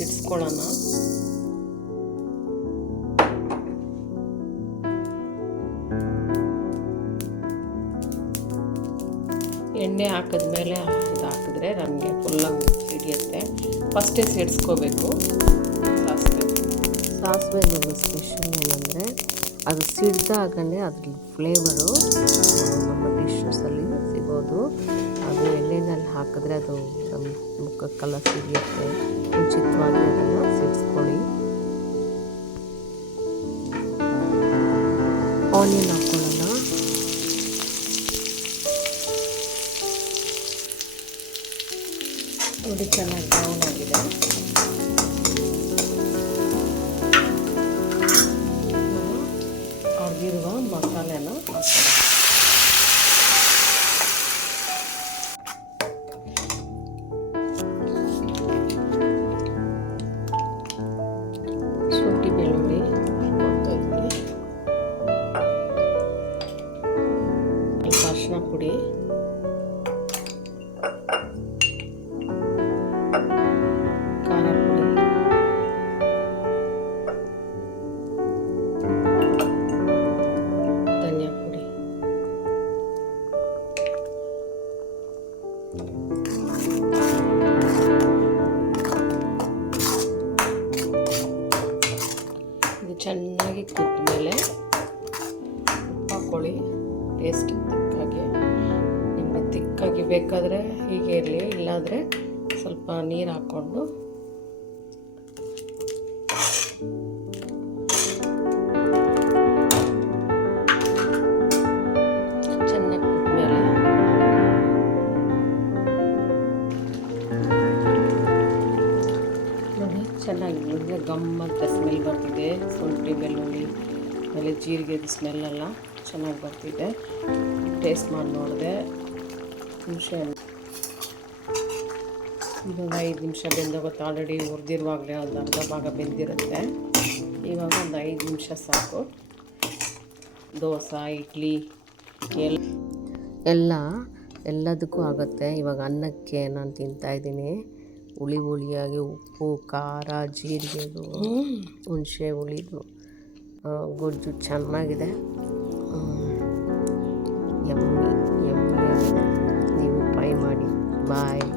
ಸಿಡಿಸ್ಕೊಳ್ಳೋಣ. ಎಣ್ಣೆ ಹಾಕಿದ್ಮೇಲೆ ಇದು ಹಾಕಿದ್ರೆ ನಮಗೆ ಫುಲ್ಲಾಗಿ ಹಿಡಿಯುತ್ತೆ. ಫಸ್ಟೇ ಸಿಡಿಸ್ಕೋಬೇಕು. ಸಾಸಿವೆ ಒಂದು ಸ್ಪೆಷಲ್ ಏನಂದರೆ ಅದು ಸಿಡ್ದಾಗಲೇ ಅದ್ರ ಫ್ಲೇವರು ನಮ್ಮ ಡಿಶಸಲ್ಲಿ ಸಿಗೋದು. ಅದು ಎಣ್ಣೆನಲ್ಲಿ ಹಾಕಿದ್ರೆ ಅದು ನಮ್ಮ ಮುಖಕ್ಕೆಲ್ಲ ಸಿಡಿಯುತ್ತೆ. ಮುಂಚಿತವಾಗಿ ಅದನ್ನು ಸಿಡಿಸ್ಕೊಳ್ಳಿ. ಆನಿಯನ್ ಹಾಕ್ಕೊಳ್ಳೋಣ. ನೋಡಿ ಚೆನ್ನಾಗಿ ಬ್ರೌನ್ ಆಗಿದೆ. ಅರ್ಗಿರುವ ಮಸಾಲೆನ ಹಾಕೋಣ. ಶುಂಠಿ ಬೆಳ್ಳುಳ್ಳಿ ಹಾಕ್ತಾ ಇದ್ವಿ. ಸ್ವಲ್ಪ ಅರಿಶಿನ ಪುಡಿ, ಖಾರ ಪುಡಿ, ಧನಿಯಾ ಪುಡಿ, ಇದು ಚೆನ್ನಾಗಿ ಕುದ್ದ ಮೇಲೆ ಉಪ್ಪು ಹಾಕ್ಕೊಳ್ಳಿ. ಟೇಸ್ಟ್ ತಿಕ್ಕಾಗಿ. ನಿಮಗೆ ತಿಕ್ಕಾಗಿ ಬೇಕಾದರೆ ಹೀಗೆ ಇರಲಿ, ಇಲ್ಲಾಂದರೆ ಸ್ವಲ್ಪ ನೀರು ಹಾಕ್ಕೊಂಡು ಚೆನ್ನಾಗಿ ಕುದ್ಮೇಲೆ ನೋಡಿ ಚೆನ್ನಾಗಿ ಅಂದರೆ ಗಮ್ಮಂತ ಸ್ಮೆಲ್ ಬರ್ತಿದೆ. ಶುಂಠಿ ಬೆಳ್ಳುಳ್ಳಿ ಆಮೇಲೆ ಜೀರಿಗೆದು ಸ್ಮೆಲ್ಲೆಲ್ಲ ಚೆನ್ನಾಗಿ ಬರ್ತಿದೆ. ಟೇಸ್ಟ್ ಮಾಡಿ ನೋಡಿದೆ. ಹುಣಸೆಹಣ್ಣು ಇವಾಗ 5 ನಿಮಿಷ ಬೆಂದೋಗುತ್ತೆ. ಆಲ್ರೆಡಿ ಹುರಿದಿರುವಾಗಲೇ ಒಂದು ಅರ್ಧ ಭಾಗ ಬೆಂದಿರುತ್ತೆ. ಇವಾಗ ಒಂದು 5 ನಿಮಿಷ ಸಾಕು. ದೋಸೆ, ಇಡ್ಲಿ ಎಲ್ಲದಕ್ಕೂ ಆಗುತ್ತೆ. ಇವಾಗ ಅನ್ನಕ್ಕೆ ನಾನು ತಿಂತಾಯಿದ್ದೀನಿ. ಹುಳಿಯಾಗಿ ಉಪ್ಪು, ಖಾರ, ಜೀರಿಗೆದು, ಹುಣಸೆ ಹುಳಿದು ಗೊಜ್ಜು ಚೆನ್ನಾಗಿದೆ. ಯಮ್ಮಿ ಆಗಿದೆ. ನೀವು ಟ್ರೈ ಮಾಡಿ. ಬಾಯ್.